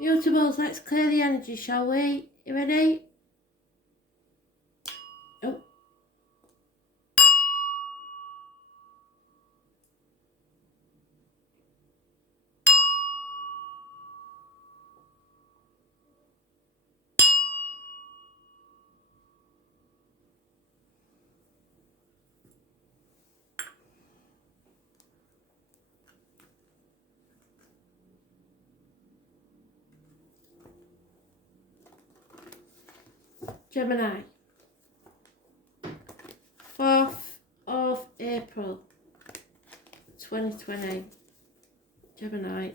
Mutables, let's clear the energy, shall we? You ready? Oh. Gemini. 4th of April 2020. Gemini.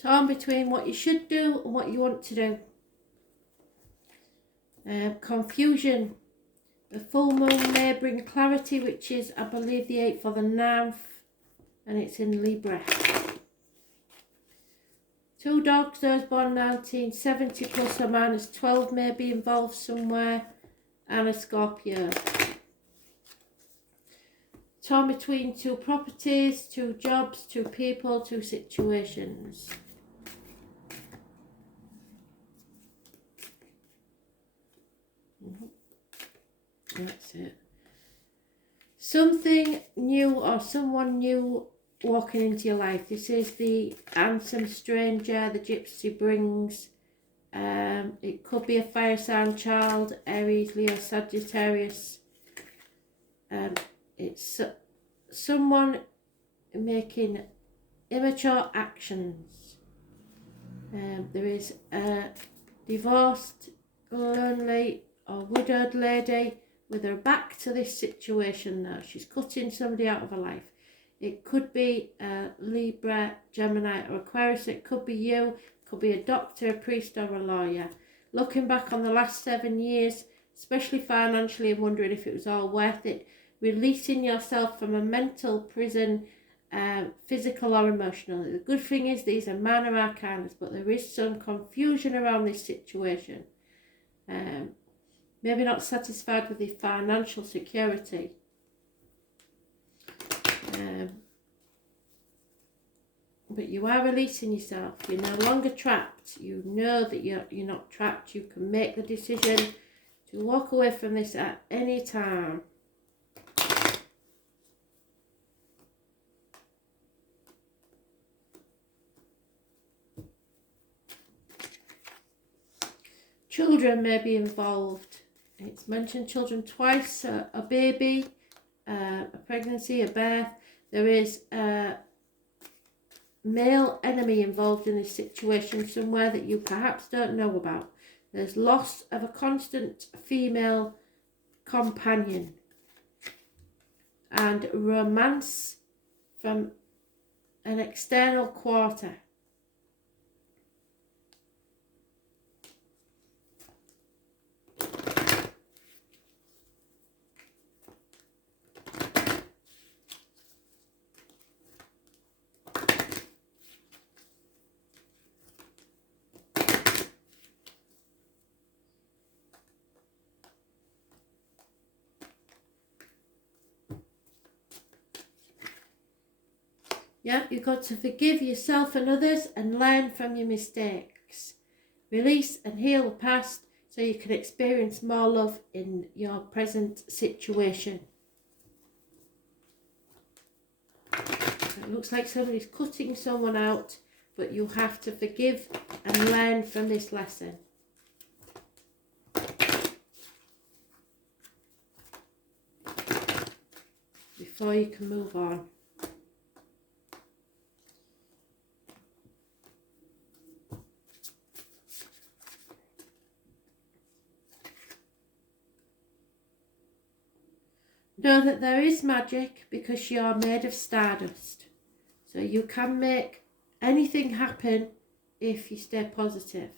Torn between what you should do and what you want to do. Confusion. The full moon may bring clarity, which is, I believe, the 8th or the 9th, and it's in Libra. 2 dogs, those born 1970 plus or minus 12 may be involved somewhere, and a Scorpio. Torn between 2 properties, 2 jobs, 2 people, 2 situations. That's it. Something new or someone new walking into your life. This is the handsome stranger the gypsy brings. It could be a fire sign child, Aries, Leo, Sagittarius. It's someone making immature actions. There is a divorced, lonely or widowed lady with her back to this situation now. She's cutting somebody out of her life. It could be Libra, Gemini or Aquarius. It could be you. It could be a doctor, a priest or a lawyer. Looking back on the last 7 years, especially financially, and wondering if it was all worth it. Releasing yourself from a mental prison, physical or emotional. The good thing is these are minor arcanas, but there is some confusion around this situation. Maybe not satisfied with the financial security. But you are releasing yourself. You're no longer trapped. You know that you're not trapped. You can make the decision to walk away from this at any time. Children may be involved. It's mentioned children twice, a baby, a pregnancy, a birth. There is a male enemy involved in this situation somewhere that you perhaps don't know about. There's loss of a constant female companion and romance from an external quarter. Yeah, you've got to forgive yourself and others and learn from your mistakes. Release and heal the past so you can experience more love in your present situation. It looks like somebody's cutting someone out, but you have to forgive and learn from this lesson. Before you can move on. Know that there is magic because you're made of stardust. So you can make anything happen if you stay positive.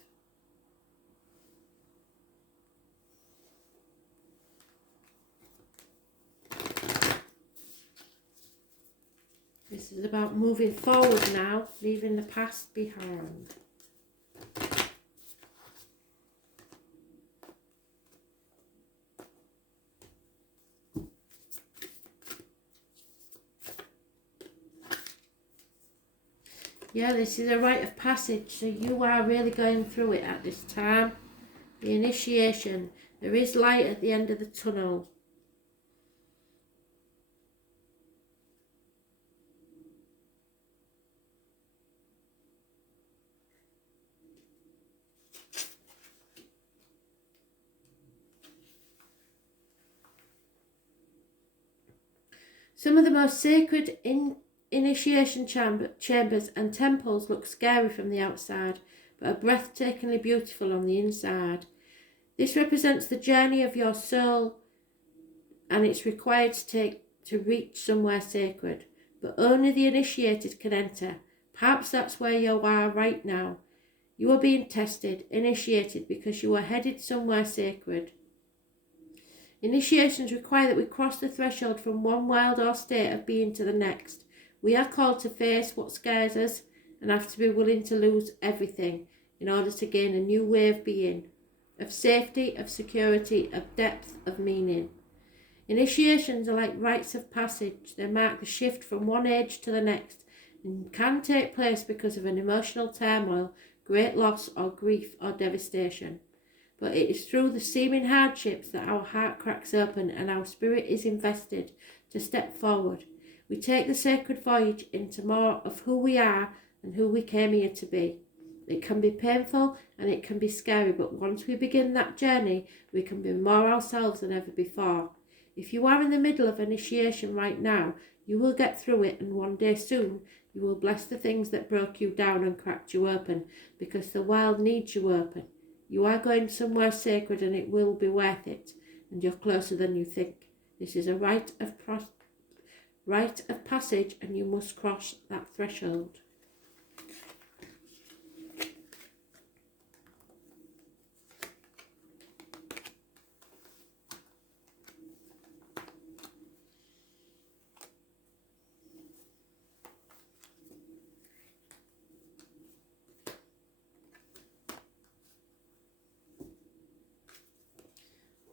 This is about moving forward now, leaving the past behind. Yeah, this is a rite of passage, so you are really going through it at this time. The initiation. There is light at the end of the tunnel. Some of the most sacred initiation chambers and temples look scary from the outside, but are breathtakingly beautiful on the inside. This represents the journey of your soul, and it's required to reach somewhere sacred. But only the initiated can enter. Perhaps that's where you are right now. You are being tested, initiated, because you are headed somewhere sacred. Initiations require that we cross the threshold from one world or state of being to the next. We are called to face what scares us and have to be willing to lose everything in order to gain a new way of being, of safety, of security, of depth, of meaning. Initiations are like rites of passage. They mark the shift from one age to the next and can take place because of an emotional turmoil, great loss or grief or devastation. But it is through the seeming hardships that our heart cracks open and our spirit is invested to step forward. We take the sacred voyage into more of who we are and who we came here to be. It can be painful and it can be scary, but once we begin that journey, we can be more ourselves than ever before. If you are in the middle of initiation right now, you will get through it, and one day soon you will bless the things that broke you down and cracked you open, because the world needs you open. You are going somewhere sacred and it will be worth it, and you're closer than you think. This is a rite of passage, and you must cross that threshold.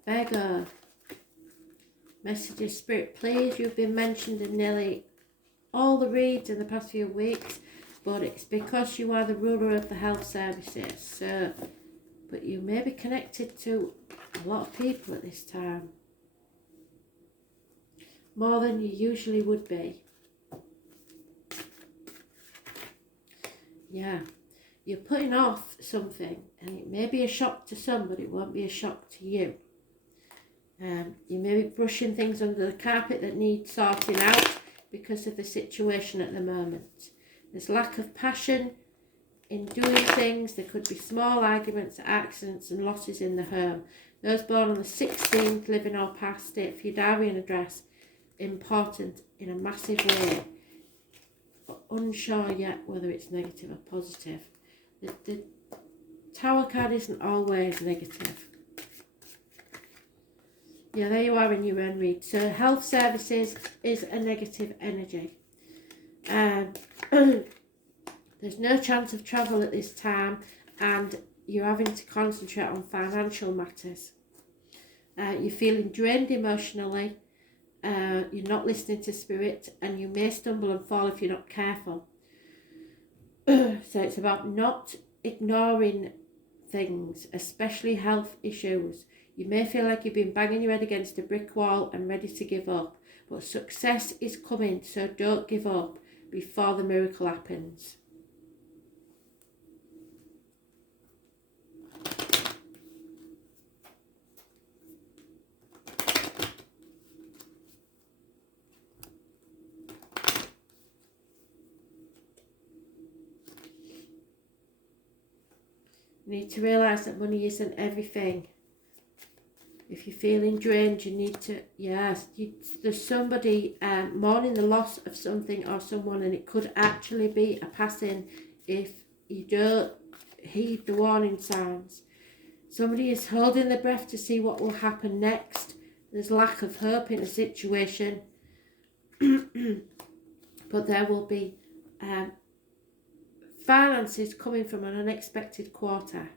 Virgo, messages, Spirit, please. You've been mentioned in nearly all the reads in the past few weeks, but it's because you are the ruler of the health services. So, but you may be connected to a lot of people at this time, more than you usually would be. Yeah, you're putting off something, and it may be a shock to some, but it won't be a shock to you. You may be brushing things under the carpet that need sorting out because of the situation at the moment. There's lack of passion in doing things. There could be small arguments, accidents and losses in the home. Those born on the 16th, living or past it for your diary and address, important in a massive way. But unsure yet whether it's negative or positive. The Tower card isn't always negative. Yeah, there you are in your own read. So health services is a negative energy. There's no chance of travel at this time, and you're having to concentrate on financial matters. You're feeling drained emotionally. You're not listening to spirit, and you may stumble and fall if you're not careful. So it's about not ignoring things, especially health issues. You may feel like you've been banging your head against a brick wall and ready to give up, but success is coming, so don't give up before the miracle happens. You need to realise that money isn't everything. If you're feeling drained, you need to, there's somebody mourning the loss of something or someone, and it could actually be a passing if you don't heed the warning signs. Somebody is holding their breath to see what will happen next. There's lack of hope in a situation, but there will be finances coming from an unexpected quarter.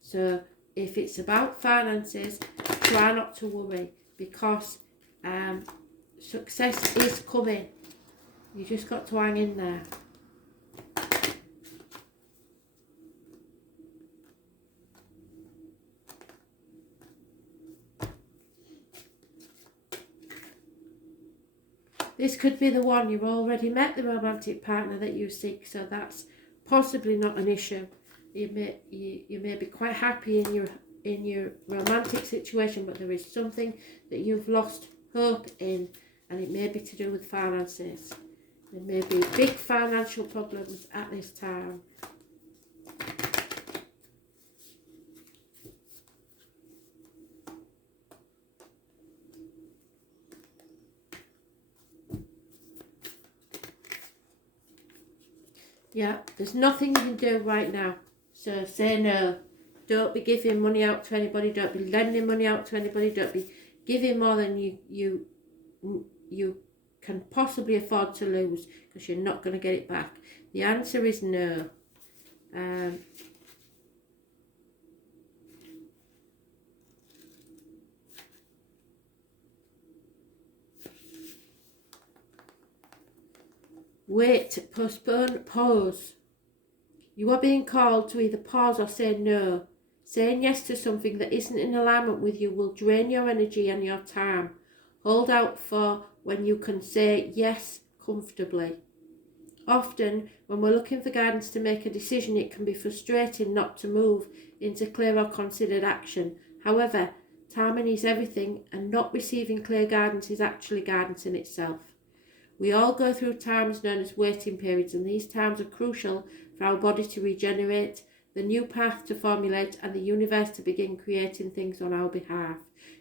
So if it's about finances, try not to worry, because success is coming. You just got to hang in there. This could be the one. You've already met the romantic partner that you seek, so that's possibly not an issue. You may be quite happy in your romantic situation, but there is something that you've lost hope in, and it may be to do with finances. There may be big financial problems at this time. Yeah, there's nothing you can do right now. So say no. Don't be giving money out to anybody. Don't be lending money out to anybody. Don't be giving more than you can possibly afford to lose, because you're not going to get it back. The answer is no. Wait, postpone, pause. You are being called to either pause or say no. Saying yes to something that isn't in alignment with you will drain your energy and your time. Hold out for when you can say yes comfortably. Often, when we're looking for guidance to make a decision, it can be frustrating not to move into clear or considered action. However, timing is everything, and not receiving clear guidance is actually guidance in itself. We all go through times known as waiting periods, and these times are crucial for our body to regenerate, the new path to formulate, and the universe to begin creating things on our behalf.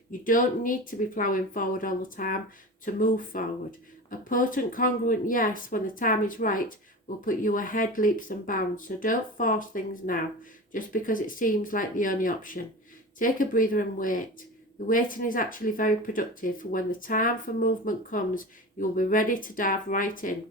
You don't need to be ploughing forward all the time to move forward. A potent, congruent yes when the time is right will put you ahead leaps and bounds. So don't force things now just because it seems like the only option. Take a breather and wait. The waiting is actually very productive, for when the time for movement comes, you will be ready to dive right in.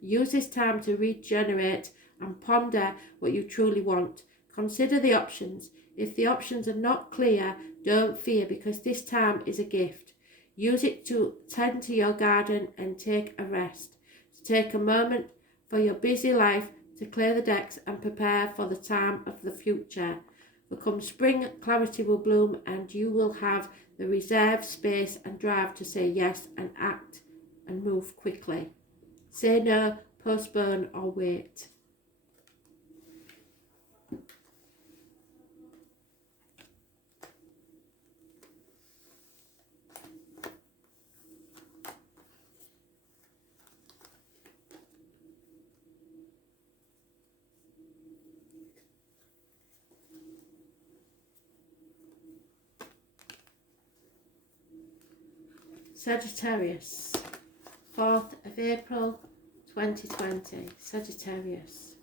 Use this time to regenerate and ponder what you truly want. Consider the options. If the options are not clear, don't fear, because this time is a gift. Use it to tend to your garden and take a rest. To take a moment for your busy life to clear the decks and prepare for the time of the future. Come spring, clarity will bloom, and you will have the reserve, space and drive to say yes and act and move quickly. Say no, postpone or wait. Sagittarius, 4th of April 2020, Sagittarius.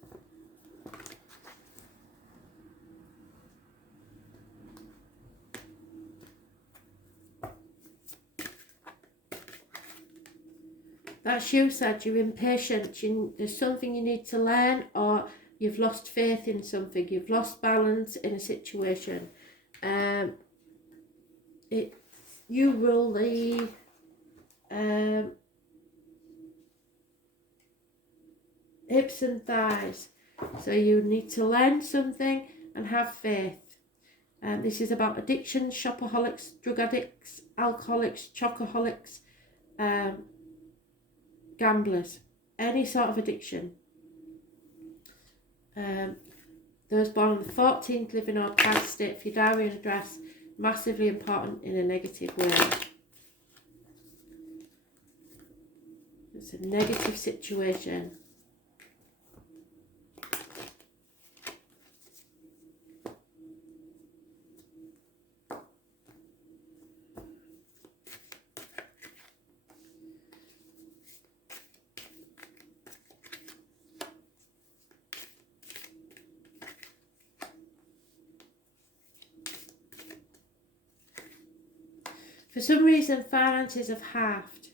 That's you, Sag. You're impatient. There's something you need to learn, or you've lost faith in something. You've lost balance in a situation. You rule the hips and thighs. So you need to learn something and have faith. This is about addictions, shopaholics, drug addicts, alcoholics, chocoholics, gamblers, any sort of addiction. Those born on the 14th, living or past state for your diary and address, massively important in a negative way. It's a negative situation. For some reason, finances have halved.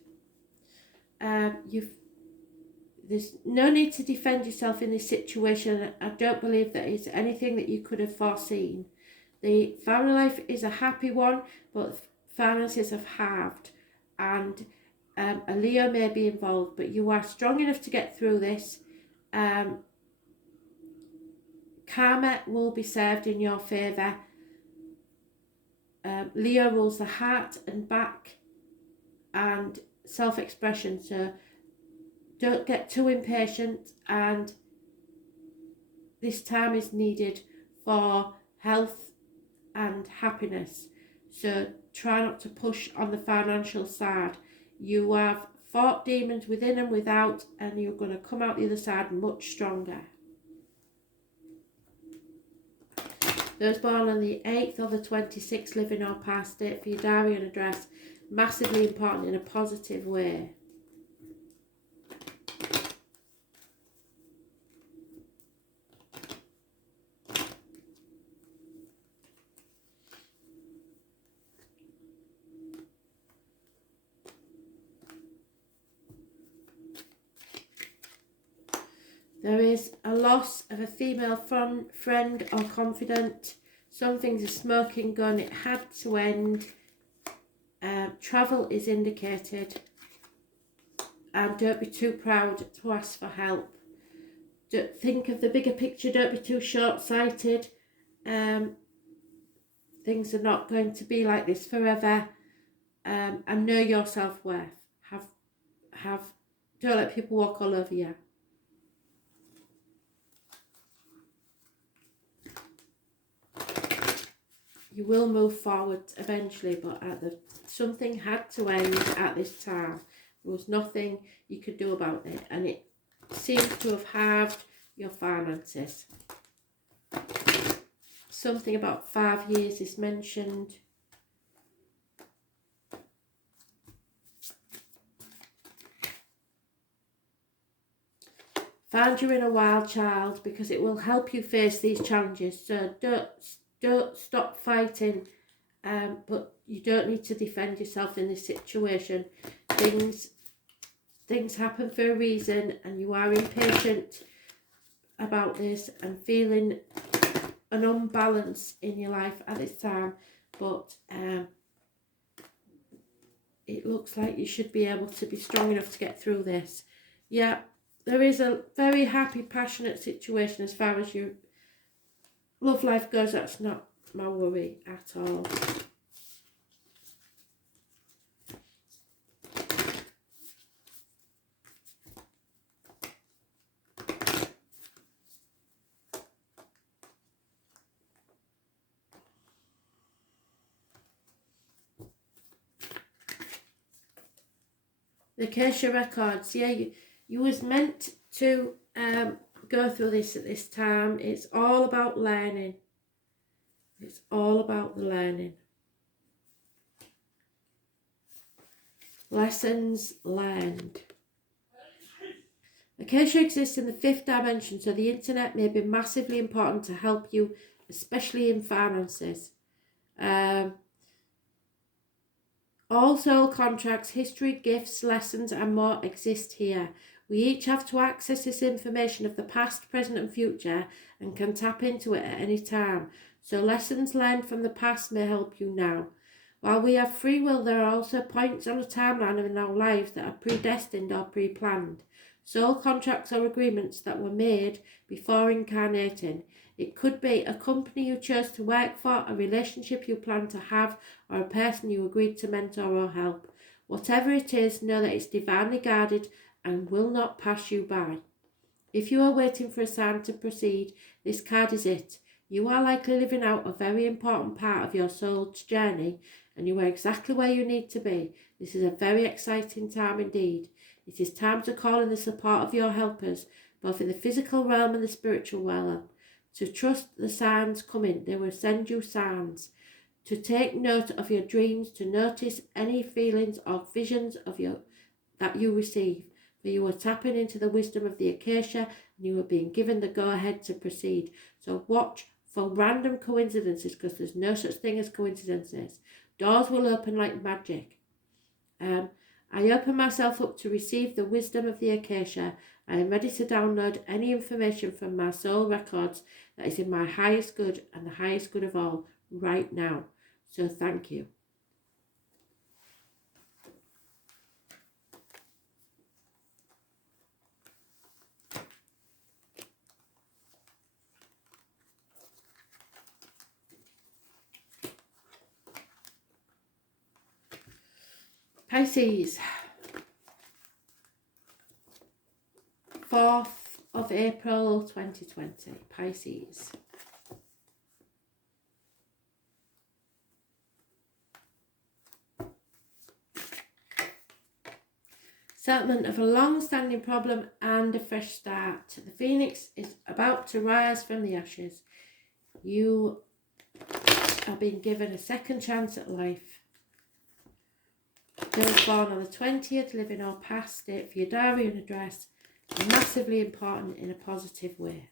There's no need to defend yourself in this situation. I don't believe that it's anything that you could have foreseen. The family life is a happy one, but finances have halved, and a Leo may be involved, but you are strong enough to get through this. Karma will be served in your favour. Leo rules the heart and back, and self-expression. So don't get too impatient, and this time is needed for health and happiness. So try not to push on the financial side. You have fought demons within and without, and you're going to come out the other side much stronger. Those born on the 8th or the 26th, living or past date for your diary and address, massively important in a positive way. There is a loss of a female friend or confidant. Something's a smoking gun. It had to end. Travel is indicated. And don't be too proud to ask for help. Think of the bigger picture. Don't be too short-sighted. Things are not going to be like this forever. And know your self-worth. Don't let people walk all over you. You will move forward eventually, but something had to end at this time. There was nothing you could do about it, and it seems to have halved your finances. Something about 5 years is mentioned. Find your inner wild child, because it will help you face these challenges. So don't stop fighting, but you don't need to defend yourself in this situation. Things happen for a reason, and you are impatient about this and feeling an unbalance in your life at this time, but it looks like you should be able to be strong enough to get through this. Yeah, there is a very happy, passionate situation as far as your love life goes. That's not my worry at all. The Acacia records, yeah, you was meant to go through this at this time. It's all about learning. It's all about the learning. Lessons learned. Acacia exists in the 5th dimension, so the internet may be massively important to help you, especially in finances. All soul contracts, history, gifts, lessons and more exist here. We each have to access this information of the past, present and future, and can tap into it at any time. So lessons learned from the past may help you now. While we have free will, there are also points on a timeline in our lives that are predestined or pre-planned. Soul contracts are agreements that were made before incarnating. It could be a company you chose to work for, a relationship you plan to have, or a person you agreed to mentor or help. Whatever it is, know that it's divinely guarded and will not pass you by. If you are waiting for a sign to proceed, this card is it. You are likely living out a very important part of your soul's journey, and you are exactly where you need to be. This is a very exciting time indeed. It is time to call in the support of your helpers, both in the physical realm and the spiritual realm. To trust the signs coming, they will send you signs. To take note of your dreams, to notice any feelings or visions that you receive. For you are tapping into the wisdom of the Acacia, and you are being given the go-ahead to proceed. So watch for random coincidences, because there's no such thing as coincidences. Doors will open like magic. I open myself up to receive the wisdom of the Acacia. I am ready to download any information from my soul records that is in my highest good and the highest good of all right now. So thank you. Pisces. 4th of April 2020, Pisces. Settlement of a long-standing problem and a fresh start. The phoenix is about to rise from the ashes. You are being given a second chance at life. Those born on the 20th, living or past, date for your diary and address. Massively important in a positive way.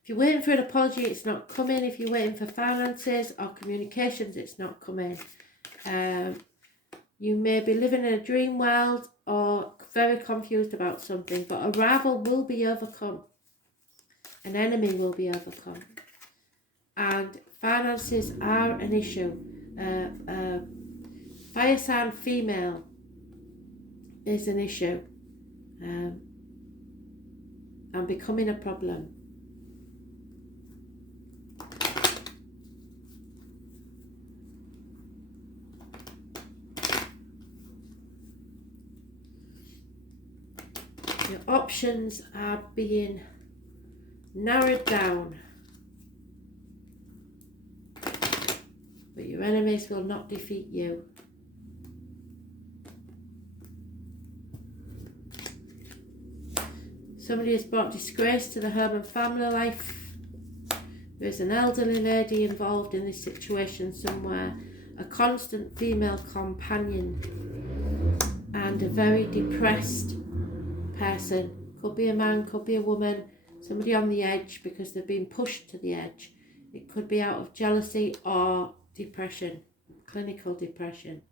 If you're waiting for an apology, it's not coming. If you're waiting for finances or communications, it's not coming. You may be living in a dream world or very confused about something, but a rival will be overcome. An enemy will be overcome. And finances are an issue. Fire sign female is an issue. And becoming a problem. Your options are being narrowed down, but your enemies will not defeat you. Somebody has brought disgrace to the home and family life. There is an elderly lady involved in this situation somewhere, a constant female companion, and a very depressed person. Could be a man, could be a woman, somebody on the edge because they've been pushed to the edge. It could be out of jealousy or depression, clinical depression.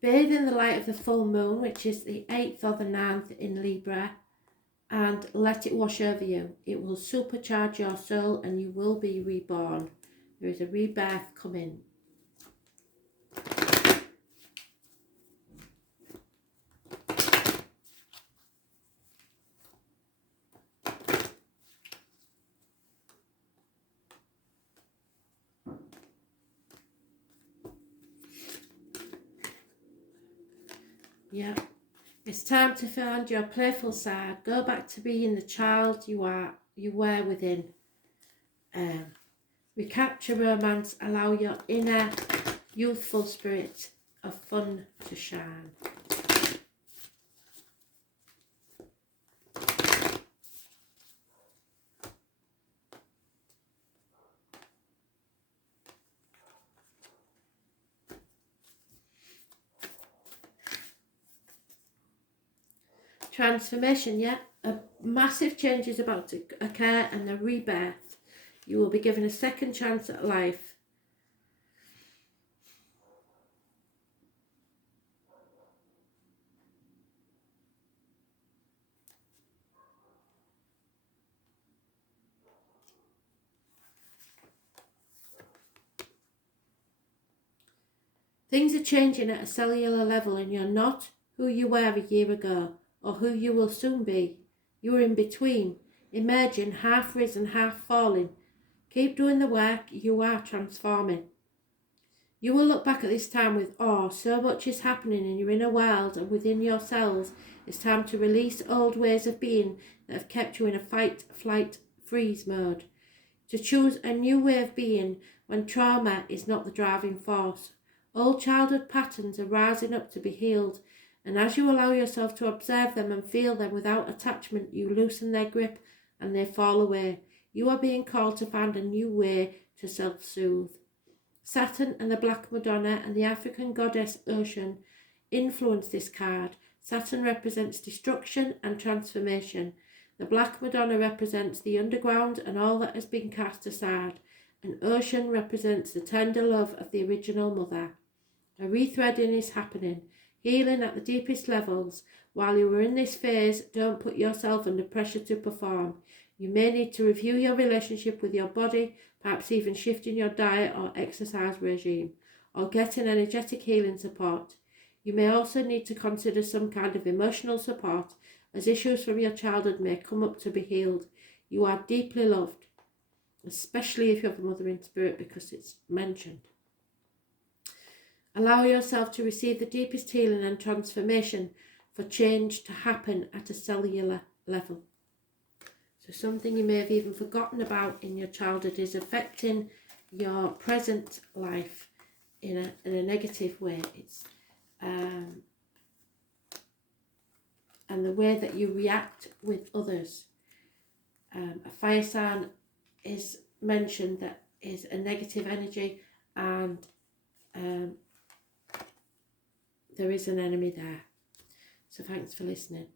Bathe in the light of the full moon, which is the 8th or the 9th in Libra, and let it wash over you. It will supercharge your soul and you will be reborn. There is a rebirth coming. Yeah, it's time to find your playful side. Go back to being the child you were within. Recapture romance. Allow your inner youthful spirit of fun to shine. Transformation, yeah. A massive change is about to occur and a rebirth. You will be given a second chance at life. Things are changing at a cellular level and you're not who you were a year ago or who you will soon be. You are in between, emerging, half risen, half falling. Keep doing the work, you are transforming. You will look back at this time with awe. So much is happening in your inner world and within yourselves. It's time to release old ways of being that have kept you in a fight, flight, freeze mode. To choose a new way of being when trauma is not the driving force. Old childhood patterns are rising up to be healed, and as you allow yourself to observe them and feel them without attachment, you loosen their grip and they fall away. You are being called to find a new way to self-soothe. Saturn and the Black Madonna and the African goddess Ocean influence this card. Saturn represents destruction and transformation. The Black Madonna represents the underground and all that has been cast aside, and Ocean represents the tender love of the original mother. A rethreading is happening. Healing at the deepest levels. While you are in this phase, don't put yourself under pressure to perform. You may need to review your relationship with your body, perhaps even shifting your diet or exercise regime, or getting energetic healing support. You may also need to consider some kind of emotional support, as issues from your childhood may come up to be healed. You are deeply loved, especially if you have the Mother in Spirit, because it's mentioned. Allow yourself to receive the deepest healing and transformation for change to happen at a cellular level. So something you may have even forgotten about in your childhood is affecting your present life in a negative way. It's and the way that you react with others. A fire sign is mentioned that is a negative energy, and there is an enemy there. So thanks for listening.